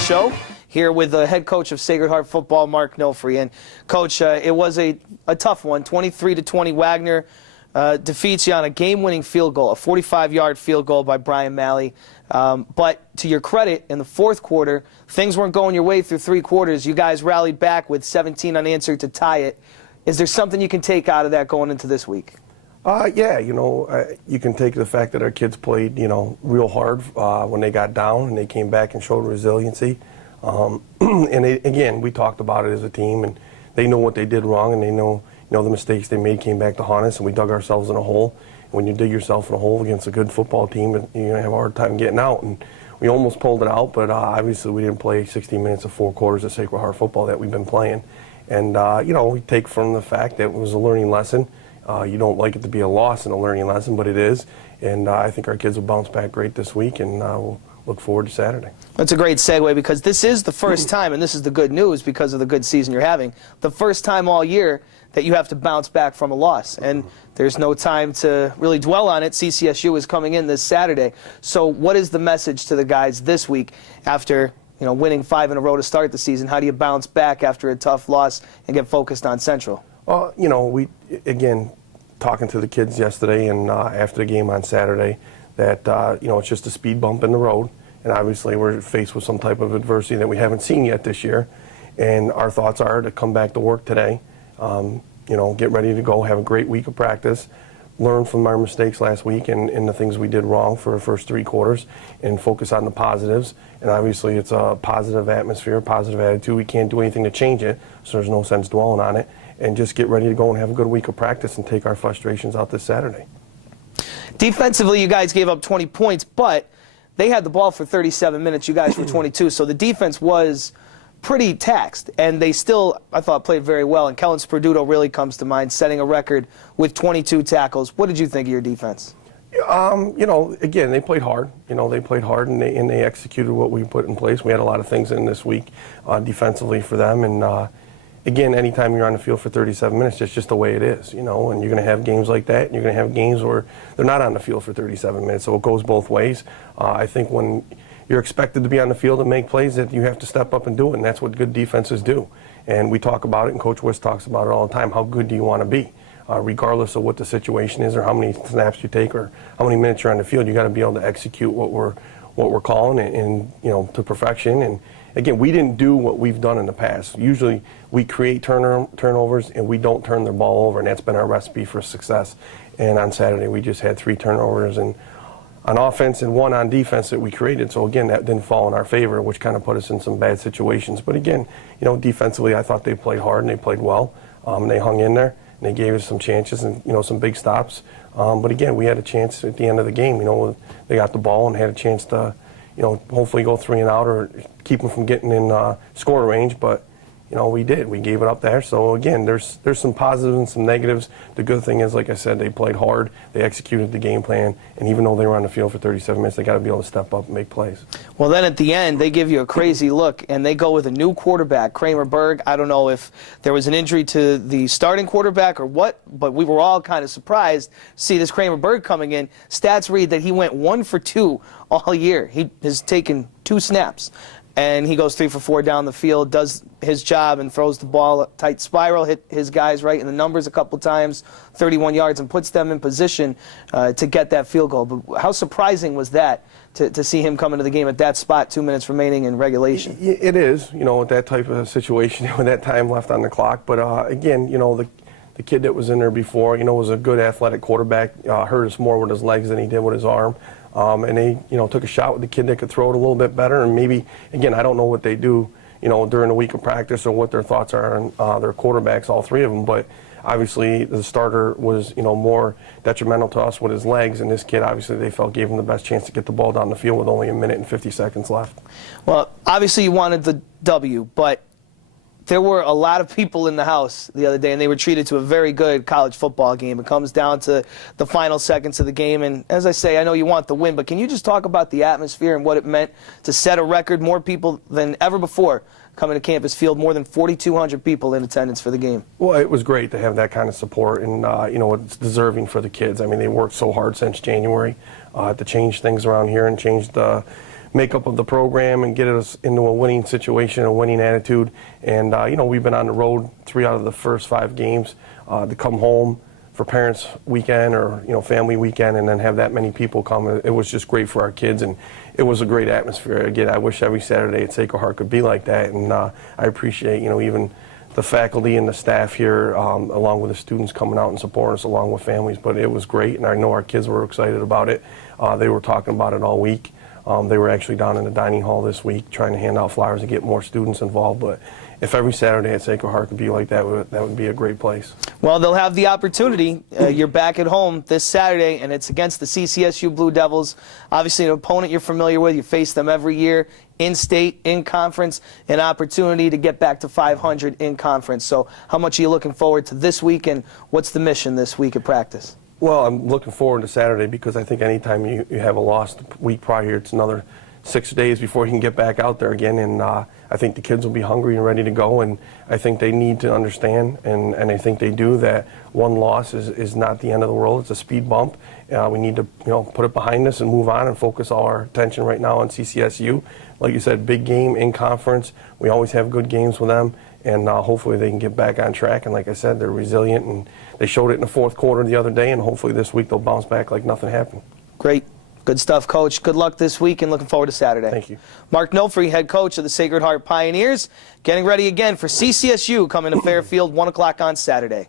show here with the head coach of Sacred Heart Football, Mark Nofri. And, Coach, it was a tough one. 23-20, Wagner defeats you on a game-winning field goal, a 45-yard field goal by Brian Malley. But to your credit, in the fourth quarter, things weren't going your way through three quarters. You guys rallied back with 17 unanswered to tie it. Is there something you can take out of that going into this week? Yeah, you can take the fact that our kids played, real hard when they got down and they came back and showed resiliency. And again, we talked about it as a team, and they know what they did wrong, and they know, the mistakes they made came back to haunt us, and we dug ourselves in a hole. When you dig yourself in a hole against a good football team, you're going to have a hard time getting out. And we almost pulled it out, but obviously we didn't play 60 minutes of four quarters of Sacred Heart football that we've been playing. And, we take from the fact that it was a learning lesson. You don't like it to be a loss in a learning lesson, but it is. And I think our kids will bounce back great this week, and we'll look forward to Saturday. That's a great segue, because this is the first time, and this is the good news because of the good season you're having, the first time all year that you have to bounce back from a loss. And there's no time to really dwell on it. CCSU is coming in this Saturday. So what is the message to the guys this week after winning 5 in a row to start the season? How do you bounce back after a tough loss and get focused on Central? Well, we, again, talking to the kids yesterday and after the game on Saturday, that, it's just a speed bump in the road. And obviously we're faced with some type of adversity that we haven't seen yet this year. And our thoughts are to come back to work today, get ready to go, have a great week of practice, learn from our mistakes last week and the things we did wrong for the first three quarters, and focus on the positives. And obviously it's a positive atmosphere, positive attitude. We can't do anything to change it, so there's no sense dwelling on it. And just get ready to go and have a good week of practice and take our frustrations out this Saturday. Defensively, you guys gave up 20 points, but they had the ball for 37 minutes. You guys were 22, so the defense was pretty taxed, and they still, I thought, played very well. And Kellen Sperduto really comes to mind, setting a record with 22 tackles. What did you think of your defense? Again, they played hard. They played hard, and they executed what we put in place. We had a lot of things in this week defensively for them, and again, anytime you're on the field for 37 minutes, it's just the way it is, and you're going to have games like that, and you're going to have games where they're not on the field for 37 minutes, so it goes both ways. I think when you're expected to be on the field and make plays, that you have to step up and do it, and that's what good defenses do. And we talk about it, and Coach Wiss talks about it all the time. How good do you want to be? Regardless of what the situation is or how many snaps you take or how many minutes you're on the field, you got to be able to execute what we're calling and to perfection. And again, we didn't do what we've done in the past. Usually we create turnovers and we don't turn the ball over, and that's been our recipe for success. And on Saturday we just had 3 turnovers and on offense and 1 on defense that we created. So again, that didn't fall in our favor, which kind of put us in some bad situations. But again, defensively I thought they played hard and they played well. They hung in there and they gave us some chances and some big stops. But again, we had a chance at the end of the game. They got the ball and had a chance to hopefully go 3 and out or keep them from getting in score range, but we did. We gave it up there. So again, there's some positives and some negatives. The good thing is, like I said, they played hard. They executed the game plan, and even though they were on the field for 37 minutes, they got to be able to step up and make plays. Well, then at the end, they give you a crazy look, and they go with a new quarterback, Kramer Berg. I don't know if there was an injury to the starting quarterback or what, but we were all kind of surprised to see this Kramer Berg coming in. Stats read that he went 1 for 2 all year. He has taken 2 snaps. And he goes 3 for 4 down the field, does his job, and throws the ball a tight spiral, hit his guys right in the numbers a couple times, 31 yards, and puts them in position to get that field goal. But how surprising was that to see him come into the game at that spot, 2 minutes remaining in regulation? It is, with that type of situation, with that time left on the clock. But again, the kid that was in there before, was a good athletic quarterback, hurt us more with his legs than he did with his arm. And they, took a shot with the kid that could throw it a little bit better. And maybe, again, I don't know what they do, during the week of practice or what their thoughts are on their quarterbacks, all 3 of them. But obviously the starter was, more detrimental to us with his legs. And this kid, obviously, they felt gave him the best chance to get the ball down the field with only 1 minute and 50 seconds left. Well, obviously you wanted the W, but there were a lot of people in the house the other day, and they were treated to a very good college football game. It comes down to the final seconds of the game, and as I say, I know you want the win, but can you just talk about the atmosphere and what it meant to set a record? More people than ever before coming to Campus Field, more than 4,200 people in attendance for the game. Well, it was great to have that kind of support, and it's deserving for the kids. I mean, they worked so hard since January to change things around here and change the makeup of the program and get us into a winning situation, a winning attitude. And, we've been on the road 3 out of the first 5 games. To come home for parents' weekend or, family weekend and then have that many people come, it was just great for our kids. And it was a great atmosphere. Again, I wish every Saturday at Sacred Heart could be like that. And I appreciate, even the faculty and the staff here, along with the students coming out and supporting us along with families. But it was great, and I know our kids were excited about it. They were talking about it all week. They were actually down in the dining hall this week trying to hand out flyers and get more students involved. But if every Saturday at Sacred Heart could be like that, that would be a great place. Well, they'll have the opportunity. You're back at home this Saturday, and it's against the CCSU Blue Devils. Obviously, an opponent you're familiar with. You face them every year, in-state, in-conference, an opportunity to get back to 500 in conference. So how much are you looking forward to this week, and what's the mission this week at practice? Well, I'm looking forward to Saturday because I think anytime you have a loss the week prior, it's another 6 days before you can get back out there again. And I think the kids will be hungry and ready to go. And I think they need to understand, and I think they do, that one loss is not the end of the world. It's a speed bump. We need to put it behind us and move on and focus all our attention right now on CCSU. Like you said, big game in conference. We always have good games with them. And hopefully they can get back on track. And like I said, they're resilient, and they showed it in the fourth quarter the other day, and hopefully this week they'll bounce back like nothing happened. Great. Good stuff, Coach. Good luck this week, and looking forward to Saturday. Thank you. Mark Nofri, head coach of the Sacred Heart Pioneers, getting ready again for CCSU coming to Fairfield, 1 o'clock on Saturday.